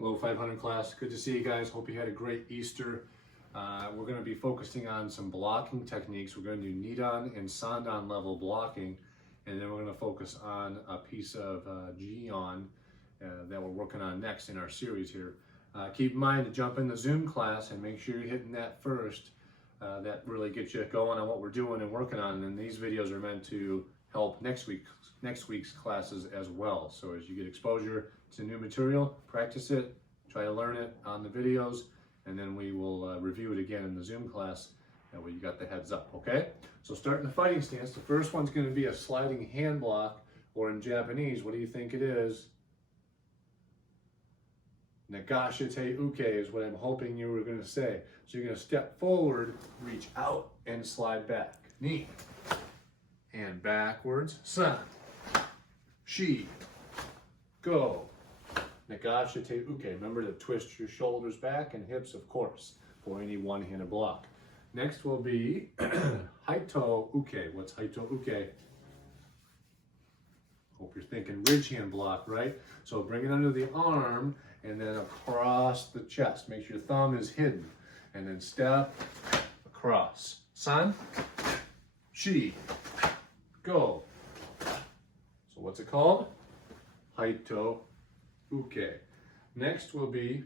Hello 500 class, good to see you guys. Hope you had a great Easter. We're going to be focusing on some blocking techniques. We're going to do Nidon and Sandan level blocking, and then we're going to focus on a piece of Jion that we're working on next in our series here. Keep in mind to jump in the Zoom class and make sure you're hitting that first. That really gets you going on what we're doing and working on, and then these videos are meant to help next week's classes as well. So as you get exposure to new material, practice it, try to learn it on the videos, and then we will review it again in the Zoom class. That way you got the heads up, okay? So starting the fighting stance, the first one's going to be a sliding hand block, or in Japanese, what do you think it is? Nagashite uke is what I'm hoping you were going to say. So you're going to step forward, reach out, and slide back. Ni. And backwards. San. Shi. Go. Nagashite uke. Remember to twist your shoulders back and hips, of course, for any one-handed block. Next will be Haito uke. What's Haito uke? Hope you're thinking ridge hand block, right? So bring it under the arm and then across the chest. Make sure your thumb is hidden. And then step across. San. Shi. Go. So what's it called? Haito uke. Next will be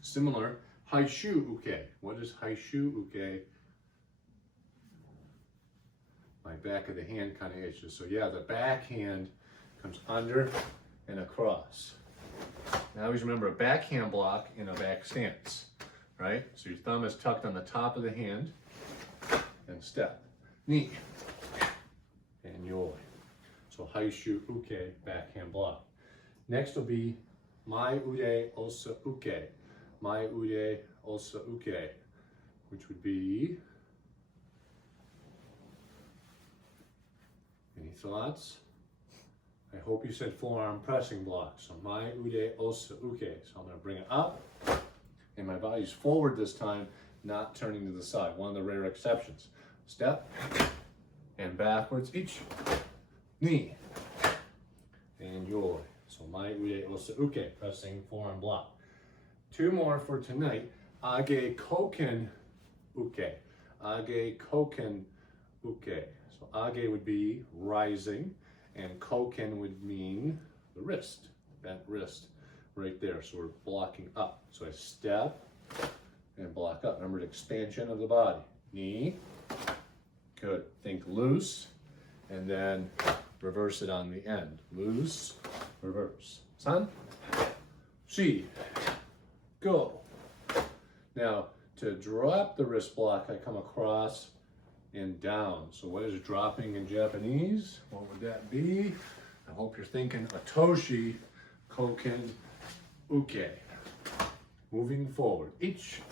similar, Haishu uke. What is Haishu uke? My back of the hand kind of itches. So yeah, the back hand comes under and across. Now always remember a backhand block in a back stance, right? So your thumb is tucked on the top of the hand and step. Ni. And yoi. So Haishu uke, backhand block. Next will be Mai ude osa uke. Mai ude osa uke, which would be, any thoughts? I hope you said forearm pressing block. So Mai ude osa uke. So I'm going to bring it up, and my body's forward this time, not turning to the side. One of the rare exceptions. Step and backwards each. Ni and yoi. So Mai ude osa uke, pressing forearm block. Two more for tonight. Age koken uke. Age koken uke. So age would be rising, and koken would mean the wrist, that wrist right there. So we're blocking up. So I step and block up. Remember the expansion of the body. Ni. Good. Think loose, and then reverse it on the end. Loose, reverse. San. Shi. Go. Now, to drop the wrist block, I come across and down. So what is dropping in Japanese? What would that be? I hope you're thinking Atoshi Koken Uke. Moving forward. Ichi,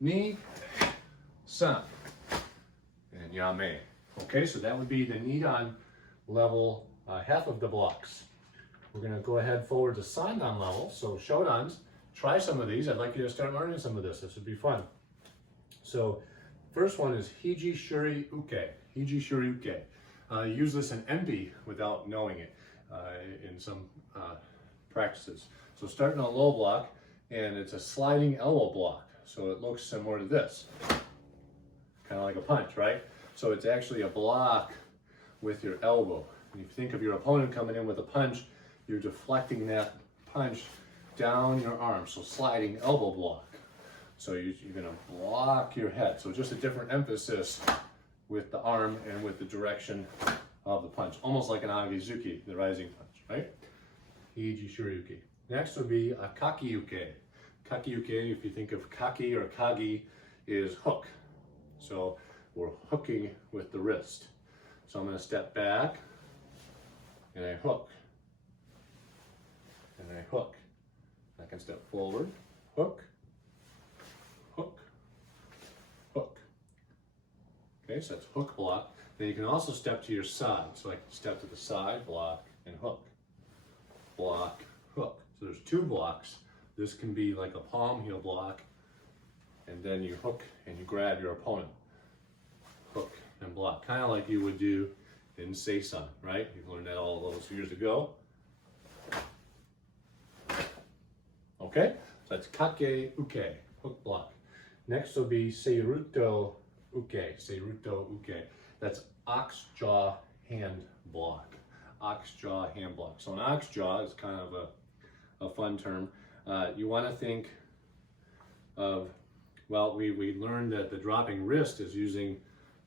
ni, san, and yame. Okay, so that would be the Nidon level, half of the blocks. We're going to go ahead forward to Sandan level. So Shodans, try some of these. I'd like you to start learning some of this. This would be fun. So first one is Hiji Shuri Uke. Hiji Shuri Uke. Use this in Enbi without knowing it in some practices. So starting on a low block, and it's a sliding elbow block. So it looks similar to this. Kind of like a punch, right? So it's actually a block with your elbow. When you think of your opponent coming in with a punch, you're deflecting that punch down your arm. So sliding elbow block. So you're going to block your head. So just a different emphasis with the arm and with the direction of the punch. Almost like an Agezuki, the rising punch, right? Hiji Shuriuki. Next would be a Kakiyuke. Kakiyuke, if you think of kaki or kagi, is hook. So we're hooking with the wrist. So I'm going to step back, and I hook, and I hook. I can step forward, hook, hook, hook. Okay, so that's hook block. Then you can also step to your side. So I can step to the side, block, and hook. Block, hook. So there's two blocks. This can be like a palm heel block, and then you hook and you grab your opponent. Hook and block, kind of like you would do in Seisan, right? You've learned that all those years ago. Okay? So that's kake uke, hook block. Next will be seiruto uke, seiruto uke. That's ox jaw hand block. Ox jaw hand block. So an ox jaw is kind of a fun term. You want to think of, well, we learned that the dropping wrist is using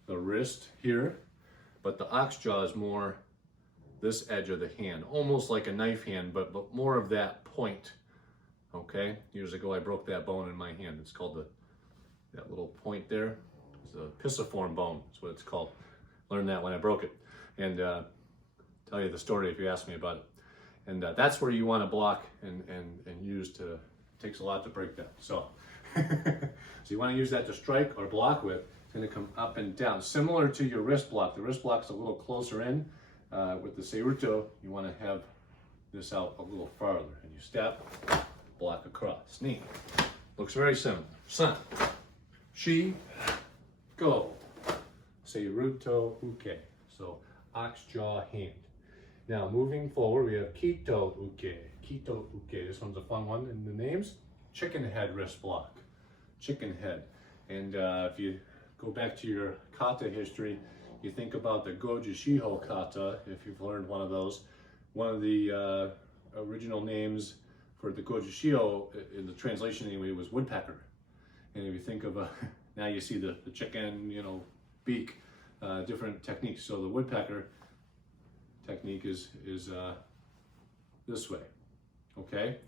the wrist here, but the ox jaw is more this edge of the hand, almost like a knife hand, but more of that point. Okay, years ago I broke that bone in my hand. It's called that little point there. It's a pisiform bone. That's what it's called. Learned that when I broke it, and tell you the story if you ask me about it. And that's where you want to block and use to. It takes a lot to break that. So, so you want to use that to strike or block with. It's going to come up and down, similar to your wrist block. The wrist block's a little closer in. With the seiruto, you want to have this out a little farther, and you step, block across. Neat. Looks very similar. San, shi, go. Seiruto uke. So ox jaw hand. Now moving forward, we have kito uke. Kito uke. This one's a fun one in the names. Chicken head wrist block. Chicken head. And if you go back to your kata history, you think about the Goju Shiho kata, if you've learned one of those. One of the original names for the Goju Shiho, in the translation anyway, was woodpecker. And if you think of, now you see the chicken, beak, different techniques. So the woodpecker technique is this way, okay?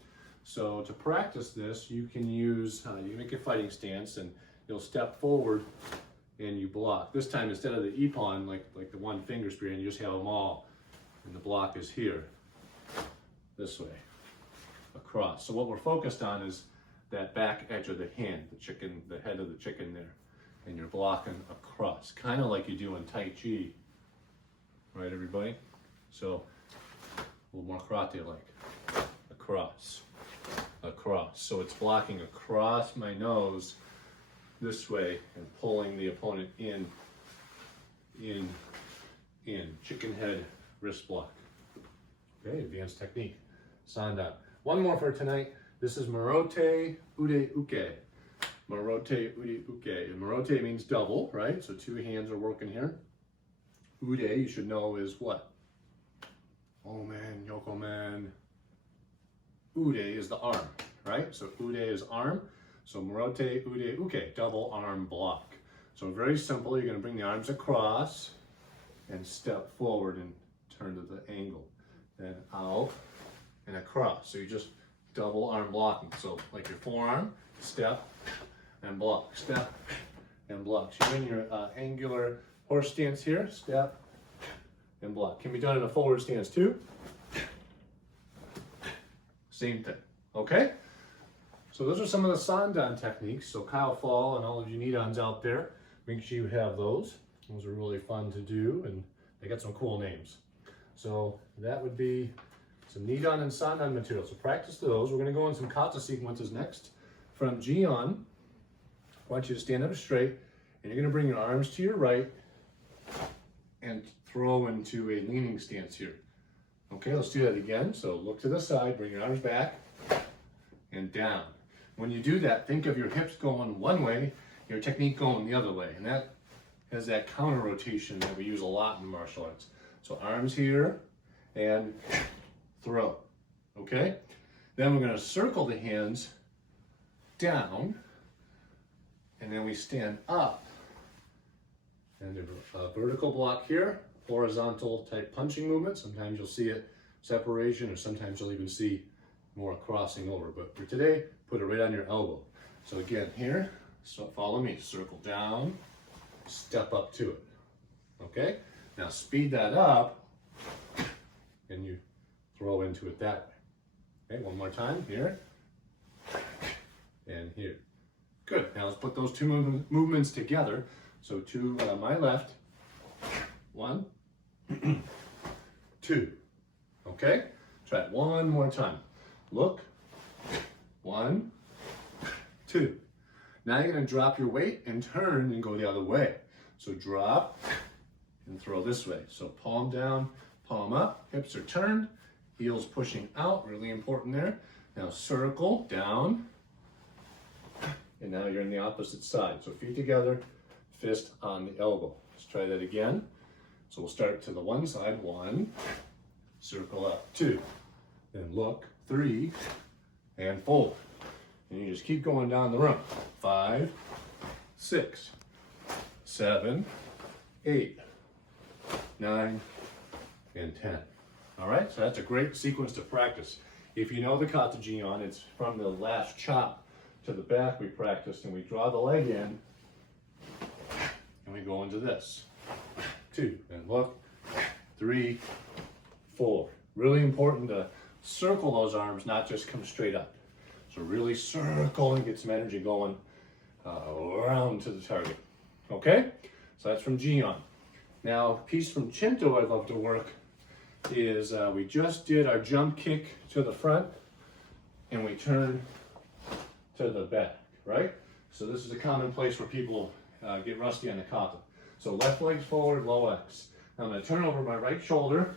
So to practice this, you can use, you make a fighting stance and you'll step forward and you block. This time, instead of the ippon, like the one finger spear, and you just have them all, and the block is here, this way, across. So what we're focused on is that back edge of the hand, the head of the chicken there, and you're blocking across, kind of like you do in Tai Chi, right, everybody? So a little more karate-like, across, across. So it's blocking across my nose this way and pulling the opponent in, chicken head wrist block. Okay, advanced technique. Sandan. One more for tonight. This is Morote Ude Uke. Morote Ude Uke. And Morote means double, right? So two hands are working here. Ude, you should know, is what? Oh man, Yoko man. Ude is the arm, right? So Ude is arm. So Morote Ude Uke, double arm block. So very simple, you're gonna bring the arms across and step forward and turn to the angle. Then out and across. So you just double arm blocking. So like your forearm, step and block, step and block. So you're in your angular horse stance here, step and block. Can be done in a forward stance too. Same thing, okay? So those are some of the Sandan techniques. So Kyle Fall and all of you Nidans out there, make sure you have those. Those are really fun to do, and they got some cool names. So that would be some Nidan and Sandan material. So practice those. We're going to go in some kata sequences next. From Jian, I want you to stand up straight, and you're going to bring your arms to your right and throw into a leaning stance here. Okay, let's do that again. So look to the side, bring your arms back and down. When you do that, think of your hips going one way, your technique going the other way. And that has that counter rotation that we use a lot in martial arts. So arms here and throw, okay? Then we're gonna circle the hands down, and then we stand up. And a vertical block here, horizontal type punching movement. Sometimes you'll see it separation, or sometimes you'll even see more crossing over. But for today, put it right on your elbow. So again, here, so follow me, circle down, step up to it, okay? Now speed that up, and you throw into it that way. Okay, one more time, here, and here. Good, now let's put those two movements together. So to my left, 1, 2, okay? Try it one more time. Look, 1, 2. Now you're gonna drop your weight and turn and go the other way. So drop and throw this way. So palm down, palm up, hips are turned, heels pushing out, really important there. Now circle down, and now you're in the opposite side. So feet together, fist on the elbow. Let's try that again. So we'll start to the one side, 1, circle up, 2, then look, 3, and fold. And you just keep going down the room. 5, 6, 7, 8, 9, and 10. All right, so that's a great sequence to practice. If you know the kata jion, it's from the last chop to the back we practiced, and we draw the leg in, and we go into this. 2, and look, 3, 4. Really important to circle those arms, not just come straight up. So really circle and get some energy going around to the target. Okay? So that's from Jion. Now, a piece from Shinto I love to work is we just did our jump kick to the front and we turn to the back, right? So this is a common place where people get rusty on the kata. So left leg's forward, low X. Now I'm going to turn over my right shoulder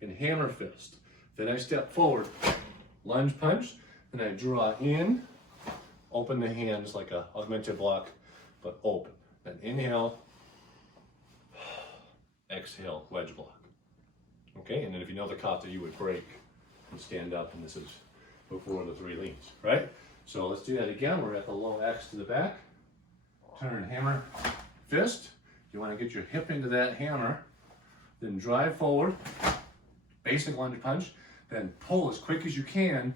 and hammer fist. Then I step forward, lunge punch, and I draw in, open the hands like a augmented block, but open. Then inhale, exhale, wedge block. Okay, and then if you know the kata, you would break and stand up, and this is before the 3 leans, right? So let's do that again. We're at the low X to the back. Turn, hammer, fist. You want to get your hip into that hammer, then drive forward, basic lunge punch, then pull as quick as you can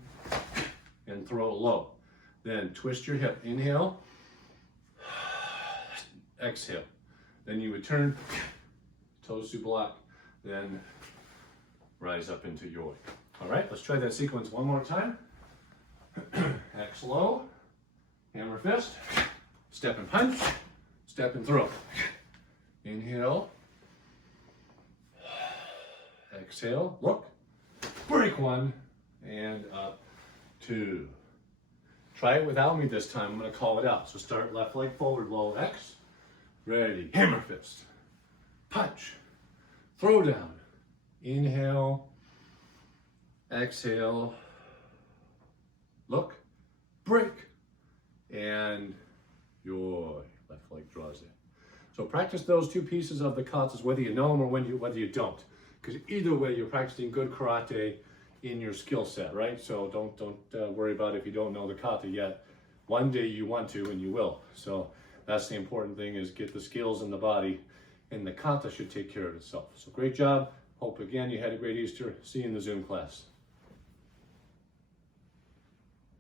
and throw low. Then twist your hip, inhale, exhale. Then you would turn, toes to block, then rise up into yoi. All right, let's try that sequence one more time. X low, hammer fist, step and punch, step and throw. Inhale, exhale, look, break 1, and up 2. Try it without me this time. I'm going to call it out. So start left leg forward, low X, ready, hammer fist, punch, throw down, inhale, exhale, look, break, and your left leg draws in. So practice those 2 pieces of the katas, whether you know them or whether you don't. Because either way, you're practicing good karate in your skill set, right? So don't worry about if you don't know the kata yet. One day you want to, and you will. So that's the important thing, is get the skills in the body, and the kata should take care of itself. So great job. Hope again you had a great Easter. See you in the Zoom class.